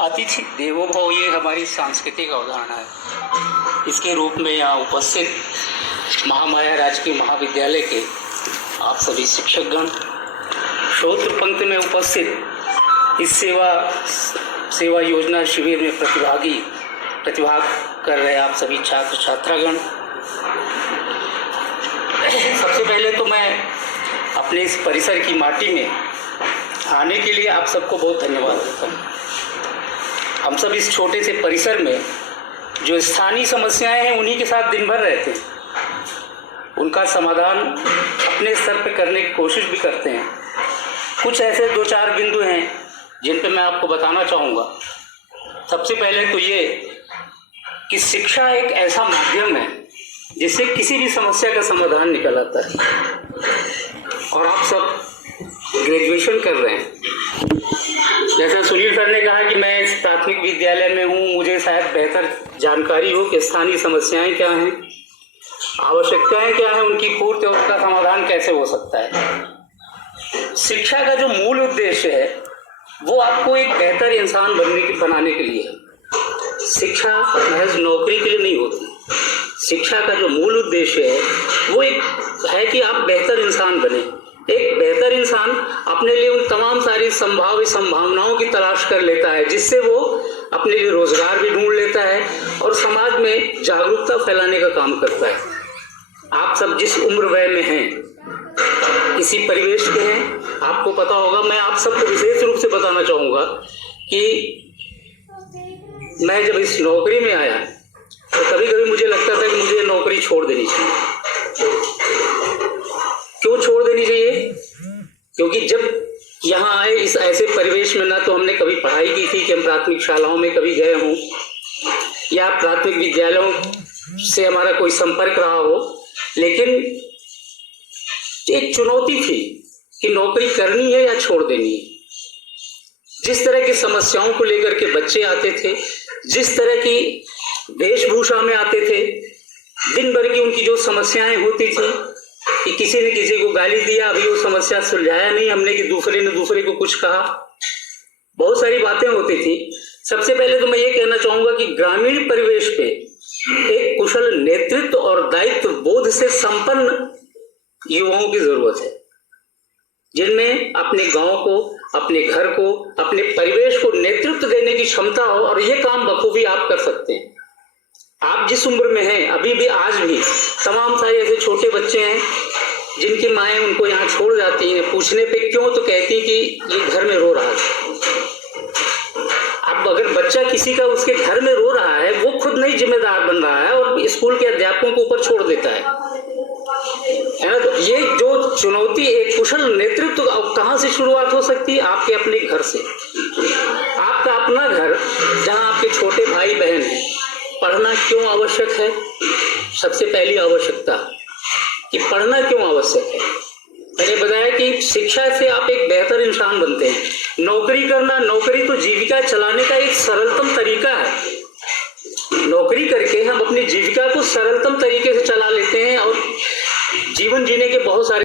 अतिथि देवो भव ये हमारी सांस्कृतिक अवधारणा है। इसके रूप में यहाँ उपस्थित महामाया राजकीय महाविद्यालय के आप सभी शिक्षकगण, श्रोत्र पंक्ति में उपस्थित इस सेवा योजना शिविर में प्रतिभाग कर रहे आप सभी छात्र छात्रागण, सबसे पहले तो मैं अपने इस परिसर की माटी में आने के लिए आप सबको बहुत धन्यवाद देता हूँ। हम सब इस छोटे से परिसर में जो स्थानीय समस्याएं हैं उन्हीं के साथ दिन भर रहते हैं, उनका समाधान अपने स्तर पर करने की कोशिश भी करते हैं। कुछ ऐसे 2-4 बिंदु हैं जिन पे मैं आपको बताना चाहूँगा। सबसे पहले तो ये कि शिक्षा एक ऐसा माध्यम है जिससे किसी भी समस्या का समाधान निकल आता है। और आप सब ग्रेजुएशन कर रहे हैं। जैसा सुनील सर ने कहा कि मैं इस प्राथमिक विद्यालय में हूँ, मुझे शायद बेहतर जानकारी हो कि स्थानीय समस्याएं क्या हैं, आवश्यकताएं क्या हैं, उनकी पूर्ति और उसका समाधान कैसे हो सकता है। शिक्षा का जो मूल उद्देश्य है वो आपको एक बेहतर इंसान बनाने के लिए है। शिक्षा महज नौकरी के लिए नहीं होती। शिक्षा का जो मूल उद्देश्य है वो एक है कि आप बेहतर इंसान बने। एक बेहतर इंसान अपने लिए उन तमाम सारी संभावनाओं की तलाश कर लेता है जिससे वो अपने लिए रोजगार भी ढूंढ लेता है और समाज में जागरूकता फैलाने का काम करता है। आप सब जिस उम्र वय में हैं, इसी परिवेश के हैं, आपको पता होगा। मैं आप सबको विशेष रूप से बताना चाहूँगा कि मैं जब इस नौकरी में आया तो कभी कभी मुझे लगता था कि मुझे नौकरी छोड़ देनी चाहिए। क्यों छोड़ देनी चाहिए? क्योंकि जब यहाँ आए इस ऐसे परिवेश में, ना तो हमने कभी पढ़ाई की थी कि हम प्राथमिक शालाओं में कभी गए हों या प्राथमिक विद्यालयों से हमारा कोई संपर्क रहा हो, लेकिन एक चुनौती थी कि नौकरी करनी है या छोड़ देनी है। जिस तरह की समस्याओं को लेकर के बच्चे आते थे, जिस तरह की वेशभूषा में आते थे, दिन भर की उनकी जो समस्याएं होती थी कि किसी ने किसी को गाली दिया, अभी वो समस्या सुलझाया नहीं हमने कि दूसरे ने दूसरे को कुछ कहा, बहुत सारी बातें होती थी। सबसे पहले तो मैं ये कहना चाहूंगा कि ग्रामीण परिवेश पे एक कुशल नेतृत्व और दायित्व बोध से संपन्न युवाओं की जरूरत है, जिनमें अपने गांव को, अपने घर को, अपने परिवेश को नेतृत्व देने की क्षमता हो। और ये काम बखूबी आप कर सकते हैं। आप जिस उम्र में हैं, अभी भी आज भी तमाम सारे ऐसे छोटे बच्चे हैं जिनकी माएँ उनको यहाँ छोड़ जाती हैं। पूछने पे क्यों, तो कहती हैं कि ये घर में रो रहा है। अब अगर बच्चा किसी का उसके घर में रो रहा है, वो खुद नहीं जिम्मेदार बन रहा है और स्कूल के अध्यापकों को ऊपर छोड़ देता है ना। तो ये जो चुनौती, एक कुशल नेतृत्व कहाँ से शुरुआत हो सकती है? आपके अपने घर से। आपका अपना घर जहाँ आपके छोटे भाई बहन हैं। पढ़ना क्यों आवश्यक है? सबसे पहली आवश्यकता कि पढ़ना क्यों आवश्यक है। मैंने बताया कि शिक्षा से आप एक बेहतर इंसान बनते हैं। नौकरी तो जीविका चलाने का एक सरलतम तरीका है। नौकरी करके हम अपनी जीविका को सरलतम तरीके से चला लेते हैं और जीवन जीने के बहुत सारे